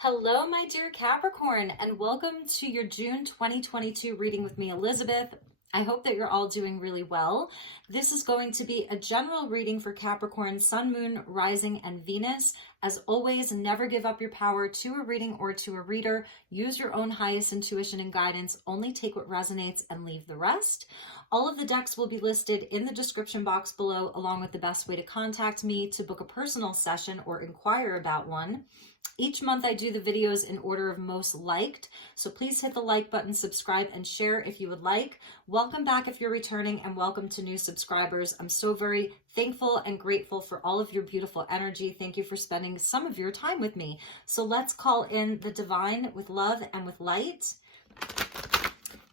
Hello, my dear Capricorn, and welcome to your June 2022 reading with me, Elizabeth. I hope that you're all doing really well. This is going to be a general reading for Capricorn, Sun, Moon, Rising, and Venus. As always, never give up your power to a reading or to a reader. Use your own highest intuition and guidance. Only take what resonates and leave the rest. All of the decks will be listed in the description box below, along with the best way to contact me to book a personal session or inquire about one. Each month I do the videos in order of most liked, so please hit the like button, subscribe, and share if you would like. Welcome back if you're returning, and welcome to new subscribers. I'm so very thankful and grateful for all of your beautiful energy. Thank you for spending some of your time with me. So let's call in the divine with love and with light,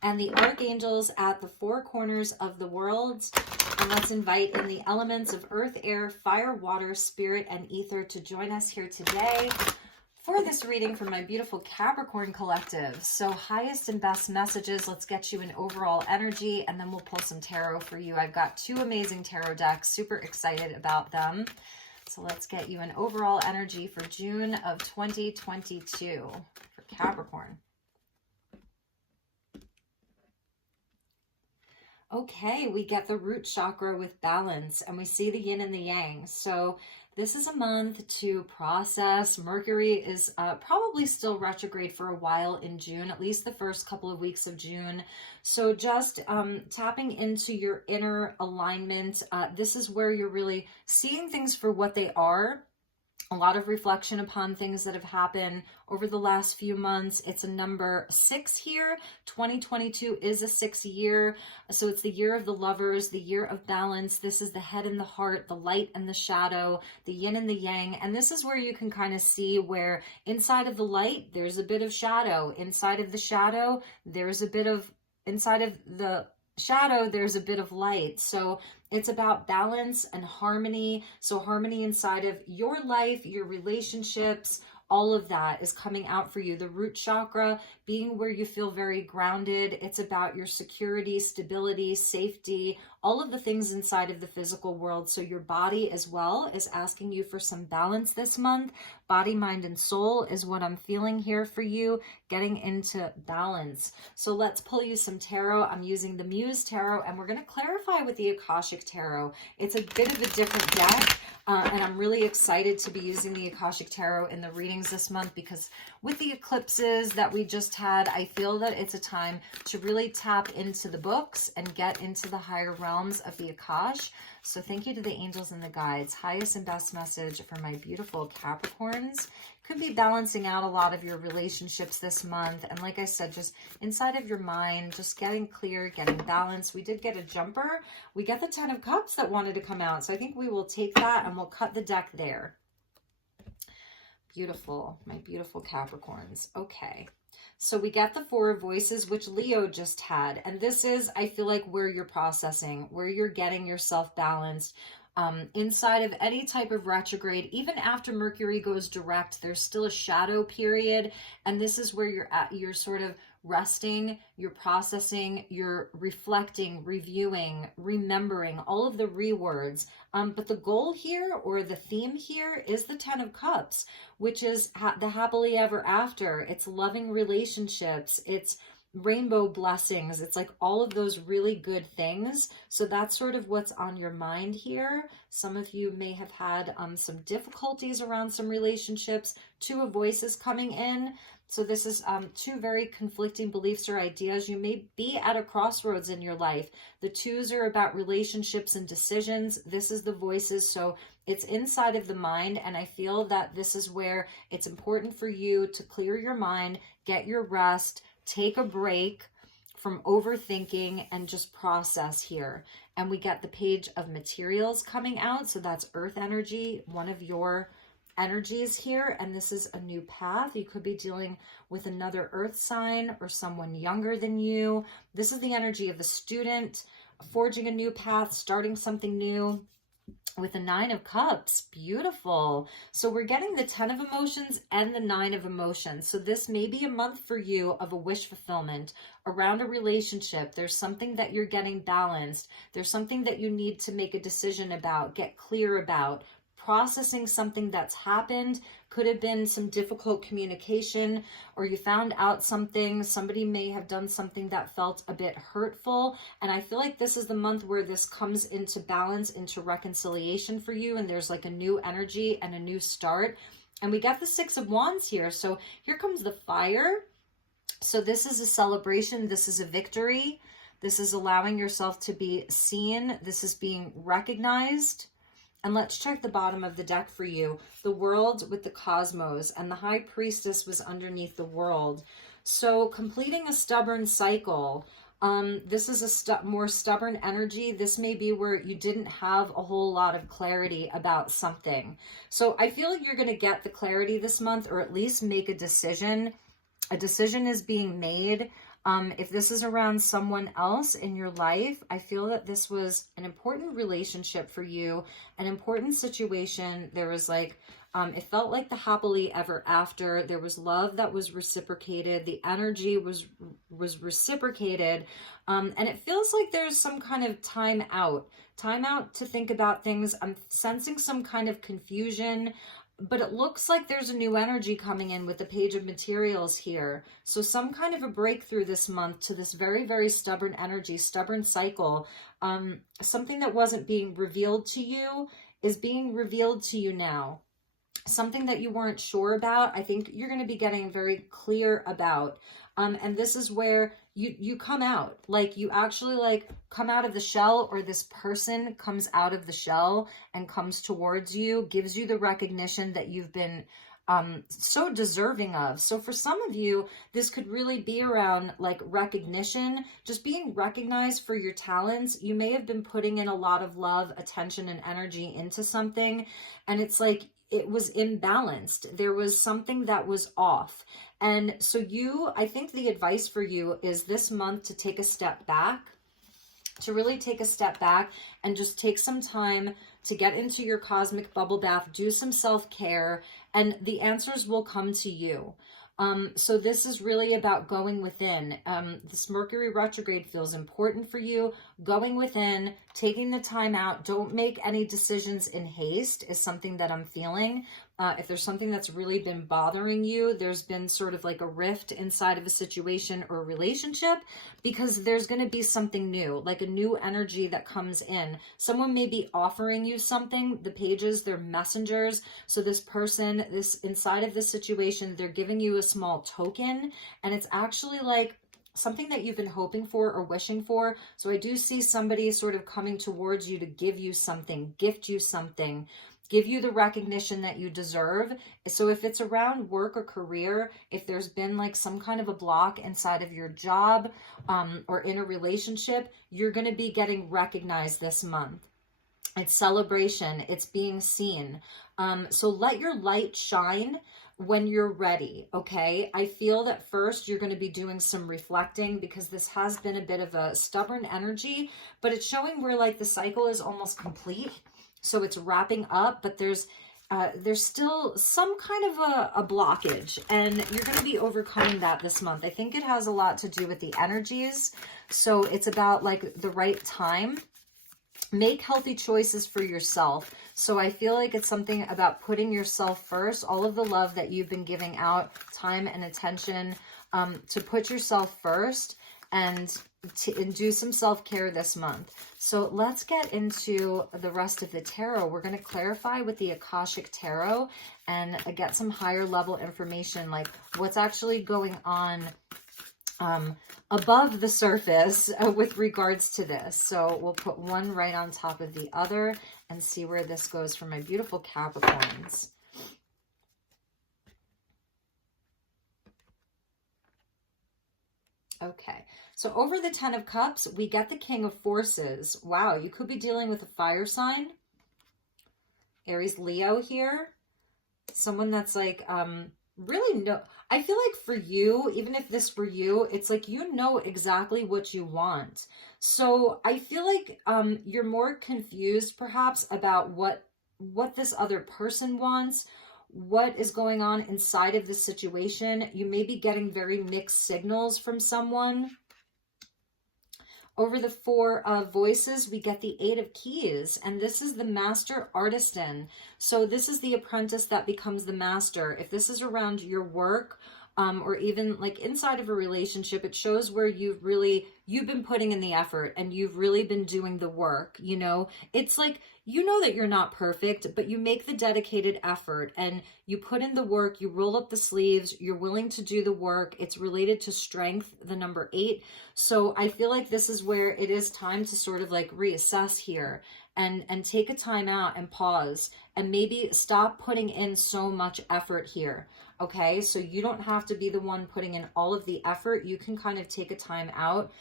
and the archangels at the four corners of the world. And let's invite in the elements of earth, air, fire, water, spirit, and ether to join us here today for this reading from my beautiful Capricorn collective. So highest and best messages, let's get you an overall energy, and then we'll pull some tarot for you. I've got two amazing tarot decks, super excited about them. So let's get you an overall energy for June of 2022 for Capricorn. Okay, we get the root chakra with balance, and we see the yin and the yang. So this is a month to process. Mercury is probably still retrograde for a while in June, at least the first couple of weeks of June. So just tapping into your inner alignment. This is where you're really seeing things for what they are. A lot of reflection upon things that have happened over the last few months. It's a number 6 here. 2022 is a 6 year. So it's the year of the lovers, the year of balance. This is the head and the heart, the light and the shadow, the yin and the yang. And this is where you can kind of see where inside of the light, there's a bit of shadow. Inside of the shadow, there's a bit of, inside of the shadow, there's a bit of light. So it's about balance and harmony. So harmony inside of your life, your relationships, all of that is coming out for you. The root chakra being where you feel very grounded. It's about your security, stability, safety, all of the things inside of the physical world. So your body as well is asking you for some balance this month. Body, mind, and soul is what I'm feeling here for you, getting into balance. So let's pull you some tarot. I'm using the Muse tarot, and we're going to clarify with the Akashic tarot. It's a bit of a different deck. And I'm really excited to be using the Akashic Tarot in the readings this month, because with the eclipses that we just had, I feel that it's a time to really tap into the books and get into the higher realms of the Akash. So thank you to the angels and the guides. Highest and best message for my beautiful Capricorns. Could be balancing out a lot of your relationships this month. And like I said, just inside of your mind, just getting clear, getting balanced. We did get a jumper. We get the 10 of Cups that wanted to come out. So I think we will take that and we'll cut the deck there. Beautiful, my beautiful Capricorns. Okay. So we get the 4 of Voices, which Leo just had. And this is, I feel like, where you're processing, where you're getting yourself balanced. Inside of any type of retrograde, even after Mercury goes direct, there's still a shadow period. And this is where you're sort of resting, you're processing, you're reflecting, reviewing, remembering, all of the rewords. But the goal here, or the theme here, is the 10 of Cups, which is the happily ever after. It's loving relationships. It's rainbow blessings. It's like all of those really good things. So that's sort of what's on your mind here. Some of you may have had some difficulties around some relationships. 2 of Voices coming in. So this is 2 very conflicting beliefs or ideas. You may be at a crossroads in your life. The 2s are about relationships and decisions. This is the Voices. So it's inside of the mind. And I feel that this is where it's important for you to clear your mind, get your rest, take a break from overthinking, and just process here. And we get the Page of Materials coming out. So that's earth energy, one of your energies here. And this is a new path. You could be dealing with another earth sign or someone younger than you. This is the energy of the student, forging a new path, starting something new. With the 9 of Cups, beautiful. So we're getting the 10 of Emotions and the 9 of Emotions. So this may be a month for you of a wish fulfillment around a relationship. There's something that you're getting balanced. There's something that you need to make a decision about, get clear about, processing something that's happened. Could have been some difficult communication, or you found out something. Somebody may have done something that felt a bit hurtful. And I feel like this is the month where this comes into balance, into reconciliation for you. And there's like a new energy and a new start. And we got the Six of Wands here. So here comes the fire. So this is a celebration. This is a victory. This is allowing yourself to be seen. This is being recognized. And let's check the bottom of the deck for you. The World with the Cosmos, and the High Priestess was underneath the World. So completing a stubborn cycle. This is a more stubborn energy. This may be where you didn't have a whole lot of clarity about something. So I feel like you're going to get the clarity this month, or at least make a decision. A decision is being made. If this is around someone else in your life, I feel that this was an important relationship for you, an important situation. There was like, it felt like the happily ever after. There was love that was reciprocated. The energy was reciprocated. And it feels like there's some kind of time out to think about things. I'm sensing some kind of confusion. But it looks like there's a new energy coming in with the Page of Materials here. So some kind of a breakthrough this month to this very, very stubborn energy, stubborn cycle. Something that wasn't being revealed to you is being revealed to you now. Something that you weren't sure about, I think you're going to be getting very clear about. And this is where you come out, like you actually like come out of the shell, or this person comes out of the shell and comes towards you, gives you the recognition that you've been so deserving of. So for some of you, this could really be around like recognition, just being recognized for your talents. You may have been putting in a lot of love, attention, and energy into something, and it's like it was imbalanced. There was something that was off. And so I think the advice for you is this month to take a step back, to really take a step back and just take some time to get into your cosmic bubble bath, do some self-care, and the answers will come to you. So this is really about going within. This Mercury retrograde feels important for you. Going within, taking the time out. Don't make any decisions in haste is something that I'm feeling. If there's something that's really been bothering you, there's been sort of like a rift inside of a situation or a relationship, because there's going to be something new, like a new energy that comes in. Someone may be offering you something. The pages, they're messengers. So this person, this inside of this situation, they're giving you a small token, and it's actually like something that you've been hoping for or wishing for. So I do see somebody sort of coming towards you to give you something, gift you something, give you the recognition that you deserve. So if it's around work or career, if there's been like some kind of a block inside of your job or in a relationship, you're going to be getting recognized this month. It's celebration. It's being seen. So let your light shine when you're ready, okay? I feel that first you're going to be doing some reflecting, because this has been a bit of a stubborn energy, but it's showing where like the cycle is almost complete. So it's wrapping up, but there's still some kind of a blockage, and you're going to be overcoming that this month. I think it has a lot to do with the energies. So it's about like the right time. Make healthy choices for yourself. So I feel like it's something about putting yourself first. All of the love that you've been giving out, time and attention, to put yourself first and do some self-care this month. So let's get into the rest of the tarot. We're going to clarify with the Akashic Tarot and get some higher level information, like what's actually going on above the surface with regards to this. So we'll put one right on top of the other and see where this goes for my beautiful Capricorns. Okay, so over the 10 of Cups, we get the King of Forces. Wow, you could be dealing with a fire sign. Aries, Leo here. Someone that's like, really no, I feel like for you, even if this were you, it's like you know exactly what you want. So I feel like you're more confused perhaps about what this other person wants, what is going on inside of this situation. You may be getting very mixed signals from someone. Over the 4 of voices, we get the 8 of keys, and this is the master artisan. So this is the apprentice that becomes the master. If this is around your work, or even like inside of a relationship, it shows where you've been putting in the effort and you've really been doing the work. You know, it's like, you know that you're not perfect, but you make the dedicated effort and you put in the work, you roll up the sleeves, you're willing to do the work. It's related to strength, the number 8. So I feel like this is where it is time to sort of like reassess here and take a time out and pause and maybe stop putting in so much effort here. Okay, so you don't have to be the one putting in all of the effort. You can kind of take a time out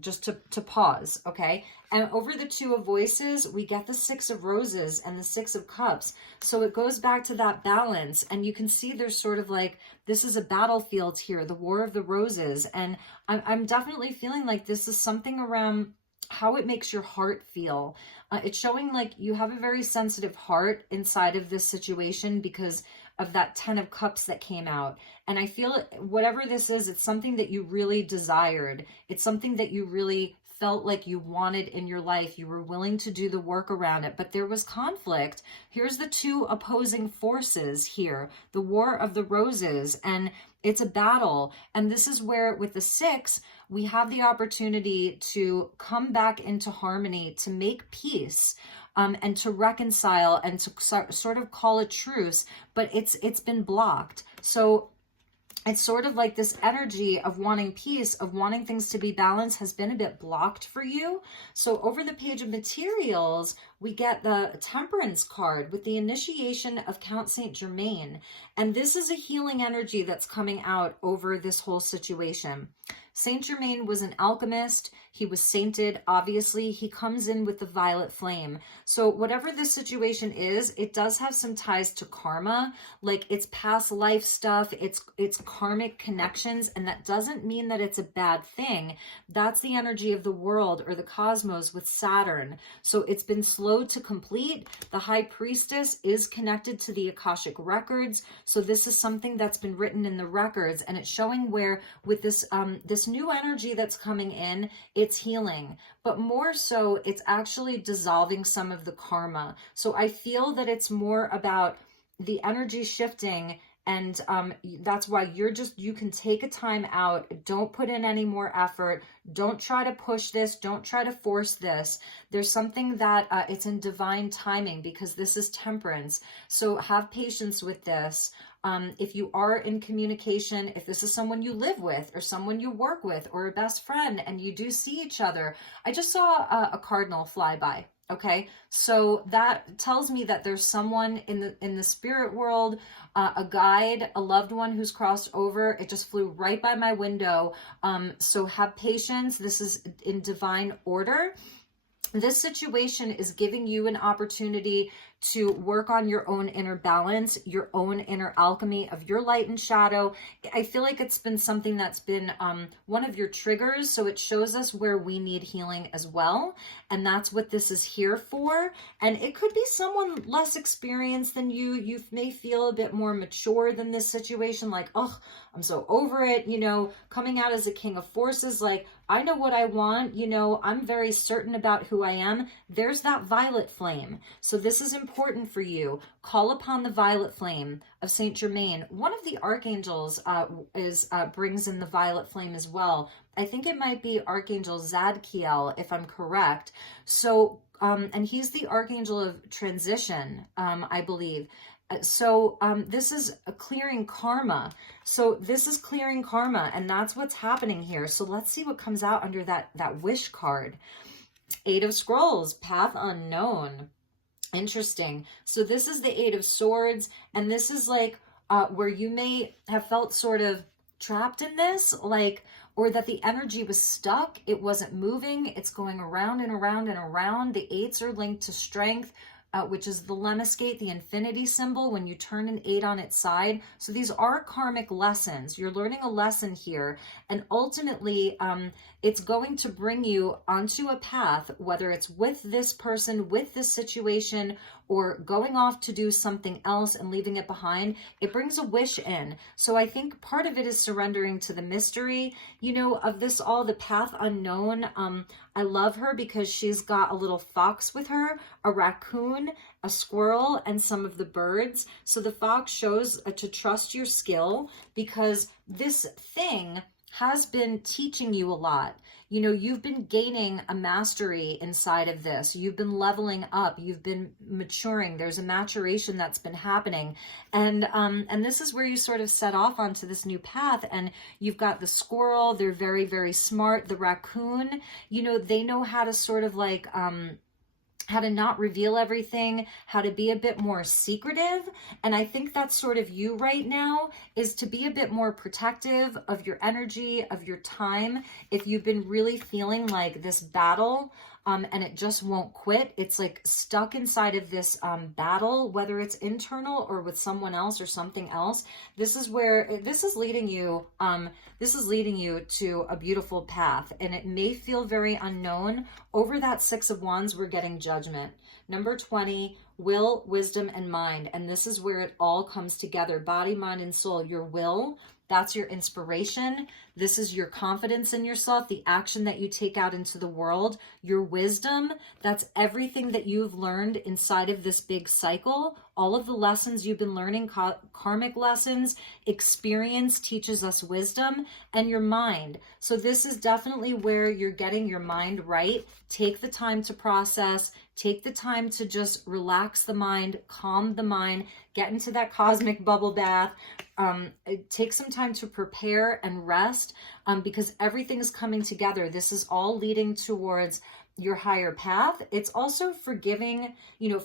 just to pause, okay? And over the 2 of voices, we get the 6 of roses and the 6 of cups. So it goes back to that balance, and you can see there's sort of like, this is a battlefield here, the War of the Roses. And I'm definitely feeling like this is something around how it makes your heart feel. It's showing like you have a very sensitive heart inside of this situation because of that 10 of cups that came out. And I feel whatever this is, it's something that you really desired. It's something that you really felt like you wanted in your life. You were willing to do the work around it, but there was conflict. Here's the 2 opposing forces here, the War of the Roses, and it's a battle. And this is where with the 6, we have the opportunity to come back into harmony, to make peace, and to reconcile and to sort of call a truce, but it's been blocked. So it's sort of like this energy of wanting peace, of wanting things to be balanced has been a bit blocked for you. So over the page of materials, we get the Temperance card with the initiation of Count Saint Germain. And this is a healing energy that's coming out over this whole situation. Saint Germain was an alchemist. He was sainted. Obviously, he comes in with the violet flame. So whatever this situation is, it does have some ties to karma, like it's past life stuff, it's karmic connections, and that doesn't mean that it's a bad thing. That's the energy of the world or the cosmos with Saturn. So it's been slow to complete. The High Priestess is connected to the Akashic records. So this is something that's been written in the records, and it's showing where with this this new energy that's coming in, it's healing, but more so it's actually dissolving some of the karma. So I feel that it's more about the energy shifting, and that's why you can take a time out. Don't put in any more effort. Don't try to push this. Don't try to force this. There's something that it's in divine timing, because this is Temperance. So have patience with this. If you are in communication, if this is someone you live with or someone you work with or a best friend and you do see each other, I just saw a cardinal fly by. Okay, so that tells me that there's someone in the spirit world, a guide, a loved one who's crossed over. It just flew right by my window. So have patience. This is in divine order. This situation is giving you an opportunity to work on your own inner balance, your own inner alchemy of your light and shadow. I feel like it's been something that's been one of your triggers. So it shows us where we need healing as well. And that's what this is here for. And it could be someone less experienced than you. You may feel a bit more mature than this situation. Like, oh, I'm so over it. You know, coming out as a King of Forces, like, I know what I want. You know, I'm very certain about who I am. There's that violet flame. So this is important for you. Call upon the violet flame of Saint Germain. One of the archangels brings in the violet flame as well. I think it might be Archangel Zadkiel, if I'm correct. So, and he's the archangel of transition, I believe. So this is a clearing karma. So this is clearing karma, and that's what's happening here. So let's see what comes out under that wish card. 8 of Scrolls, Path Unknown. Interesting. So this is the 8 of Swords, and this is like where you may have felt sort of trapped in this, like, or that the energy was stuck. It wasn't moving. It's going around and around and around. The 8s are linked to strength, which is the lemniscate, the infinity symbol, when you turn an 8 on its side. So these are karmic lessons. You're learning a lesson here. And ultimately, it's going to bring you onto a path, whether it's with this person, with this situation, or going off to do something else and leaving it behind, it brings a wish in. So I think part of it is surrendering to the mystery, of this all, the path unknown. I love her because she's got a little fox with her, a raccoon, a squirrel, and some of the birds. So the fox shows to trust your skill, because this thing has been teaching you a lot. You've been gaining a mastery inside of this. You've been leveling up. You've been maturing. There's a maturation that's been happening. And this is where you sort of set off onto this new path. And you've got the squirrel. They're very, very smart. The raccoon, they know how to sort of like, how to not reveal everything, how to be a bit more secretive. And I think that's sort of you right now, is to be a bit more protective of your energy, of your time. If you've been really feeling like this battle, and it just won't quit, it's like stuck inside of this battle, whether it's internal or with someone else or something else. This is leading you to a beautiful path, and it may feel very unknown. Over that 6 of Wands, we're getting judgment. Number 20, will, wisdom, and mind. And this is where it all comes together. Body, mind, and soul. Your will, that's your inspiration. This is your confidence in yourself, the action that you take out into the world. Your wisdom, that's everything that you've learned inside of this big cycle. All of the lessons you've been learning, karmic lessons, experience teaches us wisdom. And your mind. So this is definitely where you're getting your mind right. Take the time to process. Take the time to just relax the mind, calm the mind, get into that cosmic bubble bath. Take some time to prepare and rest, because everything is coming together. This is all leading towards your higher path. It's also forgiving,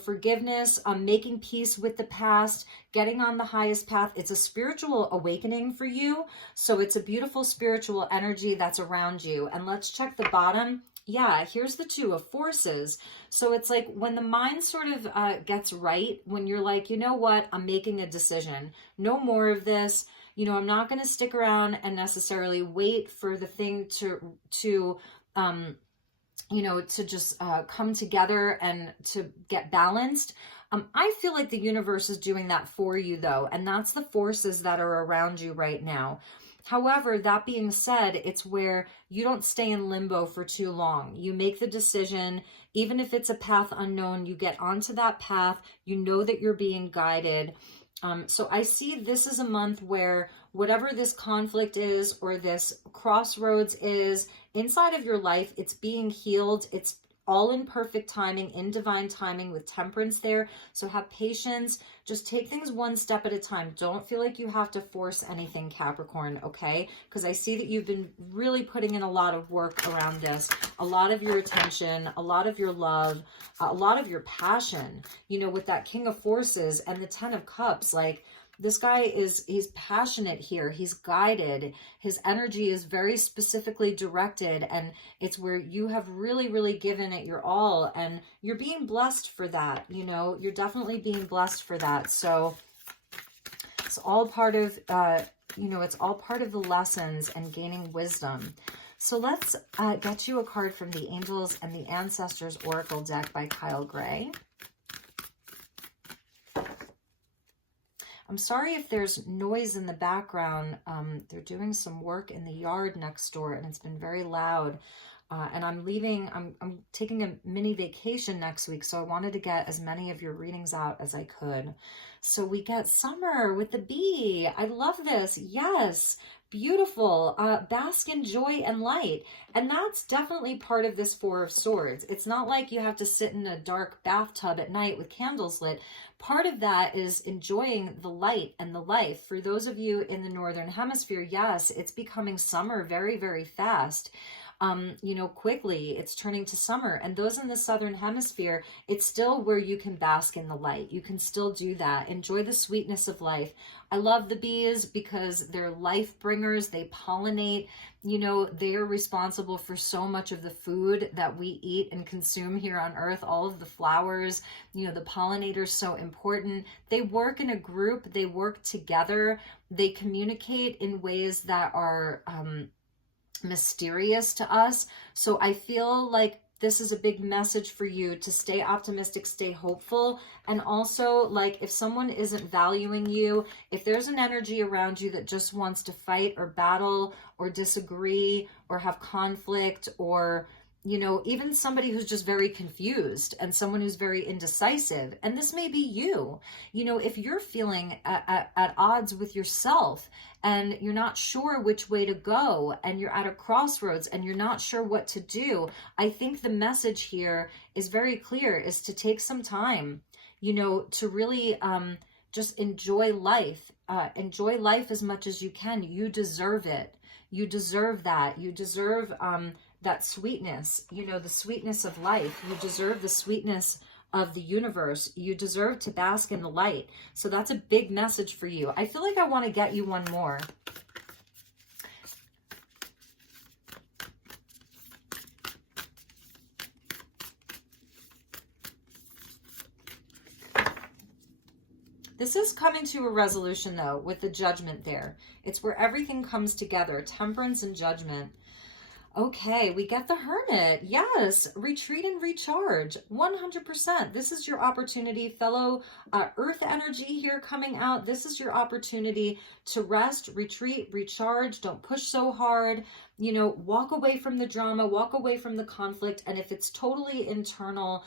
forgiveness, making peace with the past, getting on the highest path. It's a spiritual awakening for you. So it's a beautiful spiritual energy that's around you. And let's check the bottom. Yeah, here's the 2 of forces. So it's like when the mind sort of gets right, when you're like, you know what, I'm making a decision. No more of this. I'm not going to stick around and necessarily wait for the thing to just come together and to get balanced. I feel like the universe is doing that for you, though, and that's the forces that are around you right now. However, that being said, it's where you don't stay in limbo for too long. You make the decision, even if it's a path unknown, you get onto that path, you know that you're being guided. So I see this is a month where whatever this conflict is or this crossroads is inside of your life, it's being healed. It's all in perfect timing, in divine timing, with temperance there. So have patience. Just take things one step at a time. Don't feel like you have to force anything, Capricorn, okay? Because I see that you've been really putting in a lot of work around this, a lot of your attention, a lot of your love, a lot of your passion, with that King of Forces and the 10 of Cups. Like, this guy he's passionate here. He's guided. His energy is very specifically directed, and it's where you have really, really given it your all, and you're being blessed for that. You're definitely being blessed for that. So it's all part of, it's all part of the lessons and gaining wisdom. So let's get you a card from the Angels and the Ancestors Oracle deck by Kyle Gray. I'm sorry if there's noise in the background. They're doing some work in the yard next door, and it's been very loud. And I'm taking a mini vacation next week, so I wanted to get as many of your readings out as I could. So we get Summer with the bee. I love this. Yes. Beautiful. Bask in joy and light. And that's definitely part of this 4 of Swords. It's not like you have to sit in a dark bathtub at night with candles lit. Part of that is enjoying the light and the life. For those of you in the Northern Hemisphere, yes, it's becoming summer very, very fast. Quickly it's turning to summer, and those in the Southern Hemisphere, it's still where you can bask in the light. You can still do that. Enjoy the sweetness of life. I love the bees because they're life bringers. They pollinate. They are responsible for so much of the food that we eat and consume here on Earth. All of the flowers, the pollinators, so important. They work in a group. They work together. They communicate in ways that are mysterious to us. So I feel like this is a big message for you to stay optimistic, stay hopeful. And also, like, if someone isn't valuing you, if there's an energy around you that just wants to fight or battle or disagree or have conflict, or, you know, even somebody who's just very confused and someone who's very indecisive, and this may be you, you know, if you're feeling at odds with yourself and you're not sure which way to go and you're at a crossroads and you're not sure what to do, I think the message here is very clear, is to take some time, you know, to really just enjoy life. Enjoy life as much as you can. You deserve it. You deserve that. You deserve that sweetness, you know, the sweetness of life. You deserve the sweetness of the universe. You deserve to bask in the light. So that's a big message for you. I feel like I want to get you one more. This is coming to a resolution, though, with the Judgment there. It's where everything comes together, temperance and judgment. Okay, we get the Hermit. Yes, retreat and recharge, 100%. This is your opportunity, fellow Earth energy here coming out. This is your opportunity to rest, retreat, recharge. Don't push so hard. You know, walk away from the drama, walk away from the conflict. And if it's totally internal,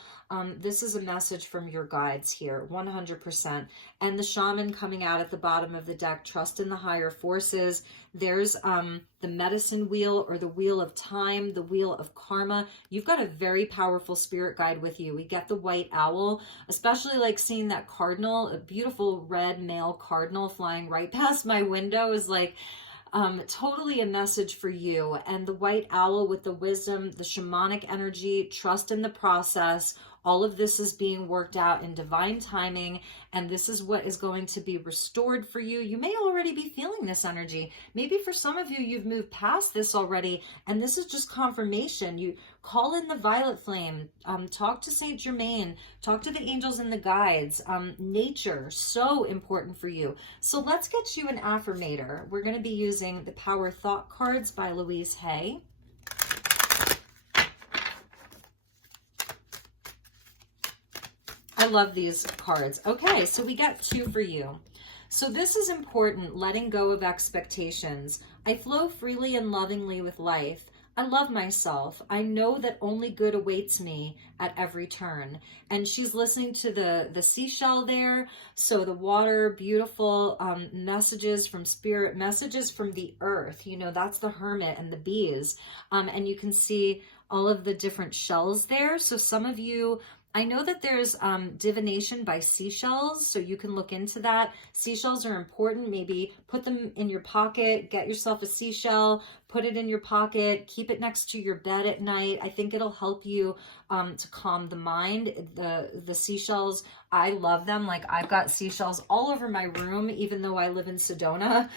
this is a message from your guides here, 100%. And the Shaman coming out at the bottom of the deck, trust in the higher forces. There's the medicine wheel, or the wheel of time, the wheel of karma. You've got a very powerful spirit guide with you. We get the white owl, especially like seeing that cardinal, a beautiful red male cardinal flying right past my window is like, totally a message for you. And the white owl with the wisdom, the shamanic energy, trust in the process. All of this is being worked out in divine timing, and this is what is going to be restored for you. You may already be feeling this energy. Maybe for some of you, you've moved past this already, and this is just confirmation. You call in the violet flame, talk to Saint Germain, talk to the angels and the guides. Nature, so important for you. So let's get you an affirmator. We're going to be using the Power Thought cards by Louise Hay. I love these cards. Okay, so we got 2 for you. So this is important, letting go of expectations. I flow freely and lovingly with life. I love myself. I know that only good awaits me at every turn. And she's listening to the seashell there. So the water, beautiful messages from spirit, messages from the earth. You know, that's the Hermit and the bees. And you can see all of the different shells there. So some of you, I know that there's divination by seashells, so you can look into that. Seashells are important. Maybe put them in your pocket, get yourself a seashell, put it in your pocket, keep it next to your bed at night. I think it'll help you to calm the mind. The seashells, I love them. Like, I've got seashells all over my room, even though I live in Sedona,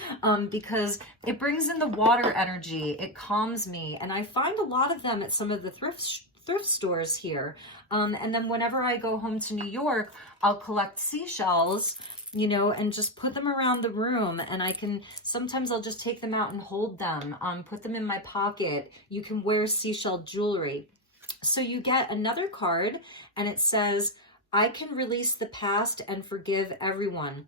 because it brings in the water energy. It calms me. And I find a lot of them at some of the thrift stores here. And then whenever I go home to New York, I'll collect seashells, you know, and just put them around the room. And I can, sometimes I'll just take them out and hold them, put them in my pocket. You can wear seashell jewelry. So you get another card, and it says, I can release the past and forgive everyone.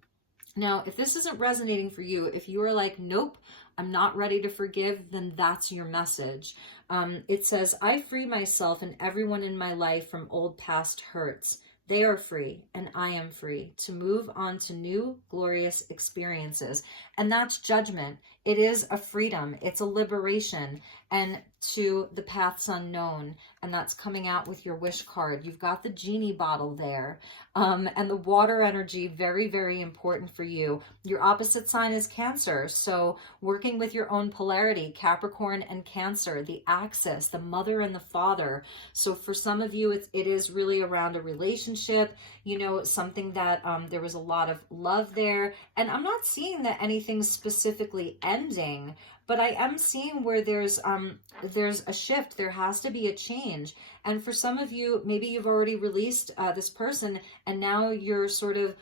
Now, if this isn't resonating for you, if you are like, nope, I'm not ready to forgive, then that's your message. It says, I free myself and everyone in my life from old past hurts. They are free and I am free to move on to new glorious experiences. And that's judgment. It is a freedom. It's a liberation, and to the paths unknown. And that's coming out with your wish card. You've got the genie bottle there. And the water energy, very, very important for you. Your opposite sign is Cancer. So working with your own polarity, Capricorn and Cancer, the axis, the mother and the father. So for some of you, it is really around a relationship, you know, something that there was a lot of love there. And I'm not seeing that anything's specifically ending, but I am seeing where there's a shift. There has to be a change. And for some of you, maybe you've already released this person, and now you're sort of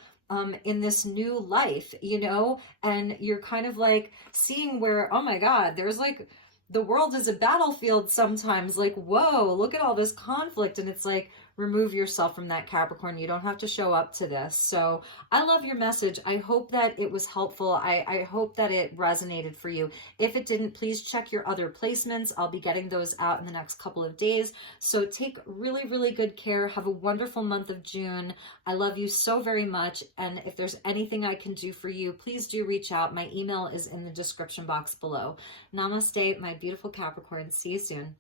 in this new life, you know, and you're kind of like seeing where, oh my God, there's like the world is a battlefield sometimes. Like, whoa, look at all this conflict. And it's like, remove yourself from that, Capricorn. You don't have to show up to this. So I love your message. I hope that it was helpful. I hope that it resonated for you. If it didn't, please check your other placements. I'll be getting those out in the next couple of days. So take really, really good care. Have a wonderful month of June. I love you so very much. And if there's anything I can do for you, please do reach out. My email is in the description box below. Namaste, my beautiful Capricorn. See you soon.